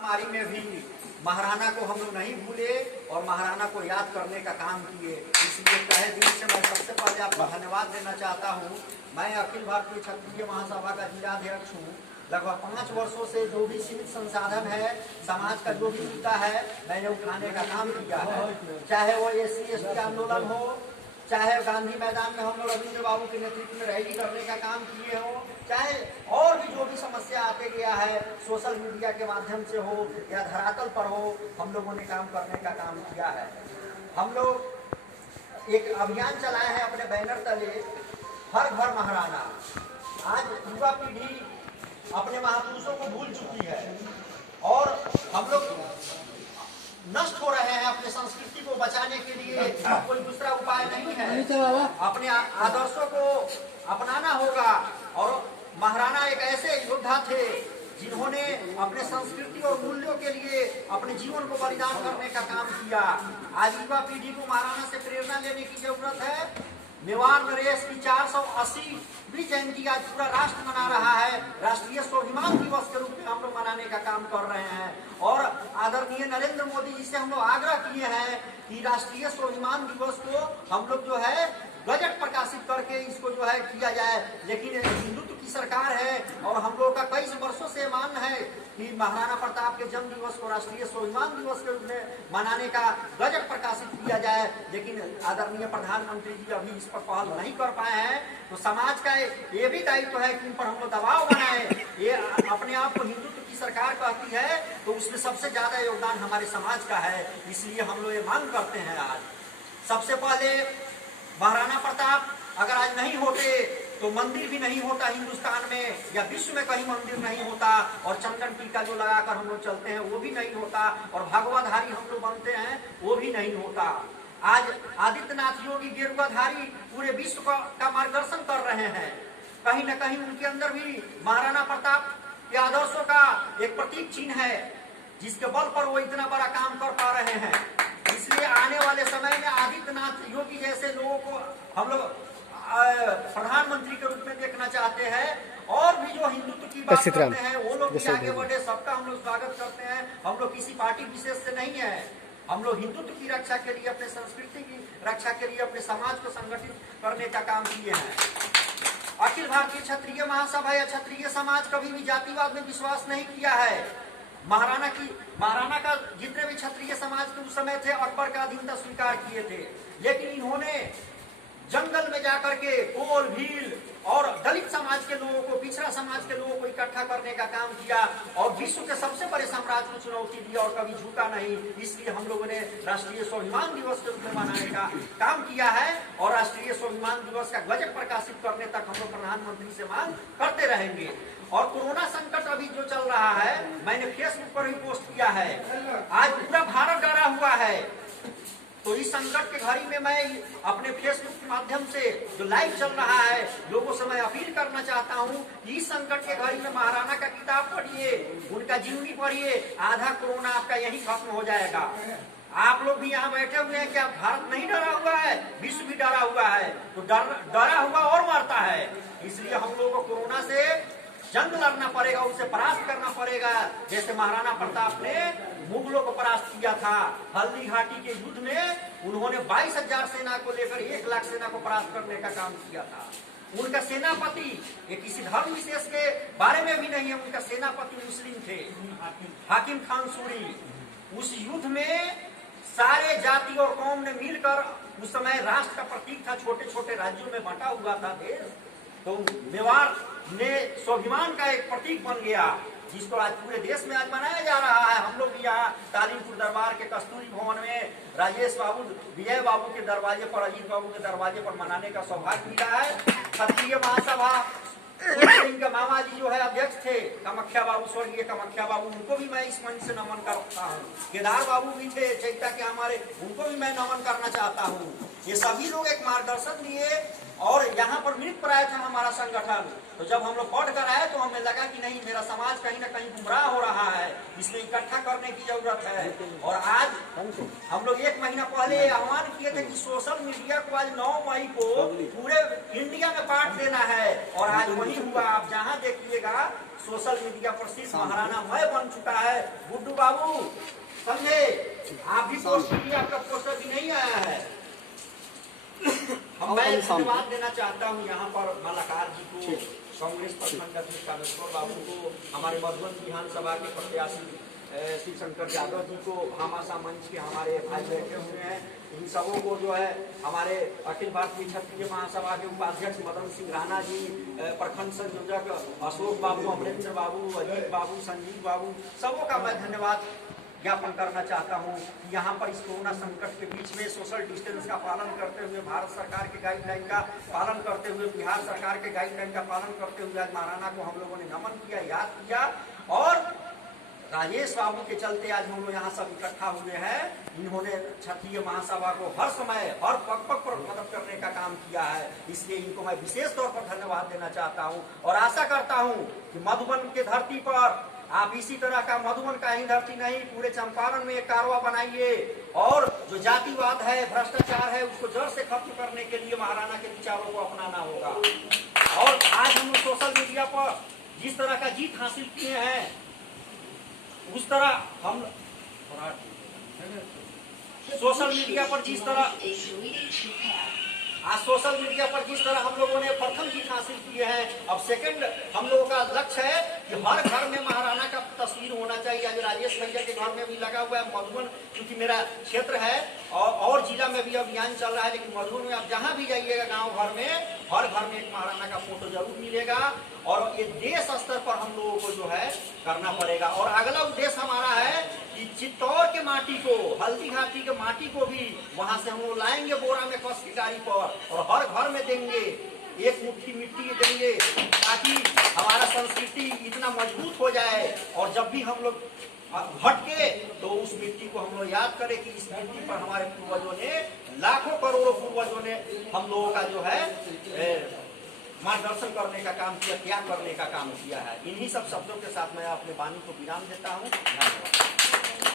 महामारी में भी महाराणा को हम लोग नहीं भूले और महाराणा को याद करने का काम किए। इसलिए तहे दिल से मैं सबसे पहले आपको धन्यवाद देना चाहता हूँ। मैं अखिल भारतीय क्षत्रिय महासभा का जिलाध्यक्ष हूँ। लगभग 5 वर्षों से जो भी सीमित संसाधन है, समाज का जो भी मुद्दा है, मैंने उठाने का काम किया है। चाहे वो SC/ST आंदोलन हो, चाहे गांधी मैदान में हम लोग रविंद्र बाबू के नेतृत्व में रैली करने का काम किए हो, चाहे और भी जो भी समस्या आते गया है, सोशल मीडिया के माध्यम से हो या धरातल पर हो, हम लोगों ने काम करने का काम किया है। हम लोग एक अभियान चलाए हैं अपने बैनर तले, हर घर महाराणा। आज युवा पीढ़ी अपने महापुरुषों को भूल चुकी है और हम लोग नष्ट हो रहे हैं। अपने संस्कृति को बचाने के लिए कोई दूसरा उपाय नहीं है, अपने आदर्शों को अपनाना होगा। और महाराणा एक ऐसे योद्धा थे जिन्होंने अपने संस्कृति और मूल्यों के लिए अपने जीवन को बलिदान करने का काम किया। आज युवा पीढ़ी को महाराणा से प्रेरणा लेने की जरूरत है। मेवाड़ नरेश की 480वीं जयंती आज पूरा राष्ट्र मना रहा है। राष्ट्रीय स्वाभिमान दिवस के रूप में हम लोग मनाने का काम कर रहे हैं और आदरणीय नरेंद्र मोदी जी से हम लोग आग्रह किए हैं कि राष्ट्रीय स्वाभिमान दिवस को हम लोग जो है बजट प्रकाशित करके इसको जो है किया जाए। लेकिन हिंदुत्व की सरकार है और हम लोग का कई वर्षों से मानना है कि महाराणा प्रताप के जन्म दिवस को राष्ट्रीय स्वाभिमान दिवस के रूप में मनाने का बजट प्रकाशित किया जाए। लेकिन आदरणीय प्रधानमंत्री जी अभी इस पर पहल नहीं कर पाए हैं। तो समाज का ये भी दायित्व है कि इन पर हम लोग दबाव बनाए। ये अपने आप को हिंदुत्व की सरकार कहती है तो उसमें सबसे ज्यादा योगदान हमारे समाज का है। इसलिए हम लोग ये मांग करते हैं। आज सबसे पहले महाराणा प्रताप अगर आज नहीं होते तो मंदिर भी नहीं होता हिंदुस्तान में, या विश्व में कहीं मंदिर नहीं होता, और चंदन टीका जो लगाकर हम लोग चलते हैं वो भी नहीं होता, और भगवाधारी हम लोग बनते हैं वो भी नहीं होता। आज आदित्यनाथ योगी गेरुआधारी पूरे विश्व का मार्गदर्शन कर रहे हैं। कहीं न कहीं उनके अंदर भी महाराणा प्रताप के आदर्शों का एक प्रतीक चिन्ह है जिसके बल पर वो इतना बड़ा काम कर पा रहे हैं। इसलिए आने वाले समय में आदित्यनाथ योगी जैसे लोगों को हम लोग प्रधानमंत्री के रूप में देखना चाहते हैं। और भी जो हिंदुत्व की बात करते हैं वो लोग भी आगे बढ़े, सबका हम लोग स्वागत करते हैं। हम लोग किसी पार्टी विशेष से नहीं है। हम लोग हिंदुत्व की रक्षा के लिए, अपने संस्कृति की रक्षा के लिए, अपने समाज को संगठित करने का काम किए हैं। अखिल भारतीय क्षत्रिय महासभा या क्षत्रिय समाज कभी भी जातिवाद में विश्वास नहीं किया है। महाराणा का जितने भी क्षत्रिय समाज के उस समय थे अकबर का अधीनता स्वीकार किए थे, लेकिन इन्होंने जंगल में जाकर के कोल भील और दलित समाज के लोगों को, पिछड़ा समाज के लोगों को इकट्ठा करने का काम किया और विश्व के सबसे बड़े साम्राज्य को चुनौती दी और कभी झुका नहीं। इसलिए हम लोगों ने राष्ट्रीय स्वाभिमान दिवस के रूप में मनाने का काम किया है और राष्ट्रीय स्वाभिमान दिवस का बजट प्रकाशित करने तक हम लोग प्रधानमंत्री से मांग करते रहेंगे। और कोरोना संकट अभी जो चल रहा है, मैंने फेसबुक पर भी पोस्ट किया है, आज पूरा भारत डरा हुआ है। तो इस संकट के घड़ी में मैं अपने फेसबुक के माध्यम से जो लाइव चल रहा है लोगों से मैं अपील करना चाहता हूँ कि इस संकट के घड़ी में महाराणा का किताब पढ़िए, उनका जीवनी पढ़िए। आधा कोरोना आपका यही खत्म हो जाएगा। आप लोग भी यहाँ बैठे हुए हैं, क्या भारत नहीं डरा हुआ है? विश्व भी डरा हुआ है। तो डरा हुआ और मरता है। इसलिए हम लोगों को कोरोना से जंग लड़ना पड़ेगा, उसे परास्त करना पड़ेगा। जैसे महाराणा प्रताप ने मुगलों को परास्त किया था। हल्दी घाटी के युद्ध में उन्होंने 22,000 सेना को लेकर 1 लाख सेना को परास्त करने का काम किया था। उनका सेनापति, ये किसी धर्म विशेष के बारे में भी नहीं है, उनका सेनापति मुस्लिम थे, हाकिम खान सूरी। उस युद्ध में सारे जाति और कौम ने मिलकर, उस समय राष्ट्र का प्रतीक था, छोटे छोटे राज्यों में बंटा हुआ था देश, तो मेवाड़ ने स्वाभिमान का एक प्रतीक बन गया जिसको आज पूरे देश में आज मनाया जा रहा है। हम लोग भी यहाँ तालीमपुर दरबार के कस्तूरी भवन में राजेश बाबू, विजय बाबू के दरवाजे पर, अजीत बाबू के दरवाजे पर मनाने का सौभाग्य मिला है। क्षत्रिय महासभा इनके मामा जी जो है अध्यक्ष थे, कामाख्या बाबू, स्वर्गीय कामाख्या बाबू, उनको भी मैं इस मंच से नमन करता हूँ। केदार बाबू भी थे चैता के हमारे, उनको भी मैं नमन करना चाहता हूँ। ये सभी लोग एक मार्गदर्शन दिए और यहाँ पर मृत प्राय था हमारा संगठन। तो जब हम लोग पढ़ कर आए तो हमें लगा कि नहीं, मेरा समाज कहीं ना कहीं गुमराह हो रहा है, इसलिए इकट्ठा करने की जरूरत है। और आज हम लोग 1 महीना पहले आह्वान किए थे कि सोशल मीडिया को आज 9 मई को पूरे इंडिया में पाठ देना है, और आज वही हुआ। आप जहाँ देखिएगा सोशल मीडिया पर शीर्ष महाराणा मैं बन चुका है। गुड्डू बाबू समझे, आप भी पोस्ट कीजिए, आपका पोस्टर भी नहीं आया है। मैं धन्यवाद देना चाहता हूँ यहाँ पर मलाकार जी को, कांग्रेस प्रखंड अध्यक्ष कामेश्वर बाबू को, हमारे मधुबन विधानसभा के प्रत्याशी श्री शंकर यादव जी को, भामाशाह मंच के हमारे भाई बैठे हुए हैं, इन सबों को जो है हमारे अखिल भारतीय क्षत्रिय महासभा के उपाध्यक्ष मदन सिंह राणा जी, प्रखंड संयोजक अशोक बाबू, अमरेंद्र बाबू, अजीत बाबू, संजीव बाबू, सबों का मैं धन्यवाद ज्ञापन करना चाहता हूँ। यहाँ पर इस कोरोना संकट के बीच में सोशल डिस्टेंस का पालन करते हुए, भारत सरकार के गाइडलाइन का पालन करते हुए, बिहार सरकार के गाइडलाइन का पालन करते हुए आज महाराणा को हम लोगों ने नमन किया, याद किया। और राजेश बाबू के चलते आज हम लोग यहाँ सब इकट्ठा हुए हैं। इन्होंने क्षत्रिय महासभा को हर समय हर पग पर मदद करने का काम किया है, इसलिए इनको मैं विशेष तौर पर धन्यवाद देना चाहता हूँ। और आशा करता हूँ कि मधुबन के धरती पर आप इसी तरह का, मधुबन का ही धरती नहीं, पूरे चंपारण में एक कारवा बनाइए और जो जातिवाद है, भ्रष्टाचार है, उसको जड़ से खत्म करने के लिए महाराणा के विचारों को अपनाना होगा। और आज हम सोशल मीडिया पर जिस तरह का जीत हासिल किए हैं, उस तरह हम सोशल मीडिया पर जिस तरह हम लोगों ने प्रथम जीत हासिल किए हैं, अब सेकंड हम लोगों का लक्ष्य है कि हर घर में महाराणा का तस्वीर होना चाहिए। आज राजेश भैया के घर में भी लगा हुआ है। मधुबन क्योंकि मेरा क्षेत्र है और जिला में भी अभियान चल रहा है, लेकिन मधुबन में आप जहाँ भी जाइएगा गाँव भर में, हर घर में एक महाराणा का फोटो जरूर मिलेगा। और ये देश स्तर पर हम लोगों को जो है करना पड़ेगा। और अगला उद्देश्य हमारा है कि चित्तौड़ के माटी को, हल्दी घाटी के माटी को भी वहां से हम लोग लाएंगे बोरा में कस की गाड़ी पर और हर घर में देंगे, एक मुट्ठी मिट्टी देंगे, ताकि हमारा संस्कृति इतना मजबूत हो जाए। और जब भी हम लोग भटके तो उस मिट्टी को हम लोग याद करें कि इस मिट्टी पर हमारे पूर्वजों ने, लाखों करोड़ों पूर्वजों ने हम लोगों का जो है मार्गदर्शन करने का काम किया, त्याग करने का काम किया है। इन्हीं सब शब्दों के साथ मैं अपने वाणी को विराम देता हूँ। धन्यवाद।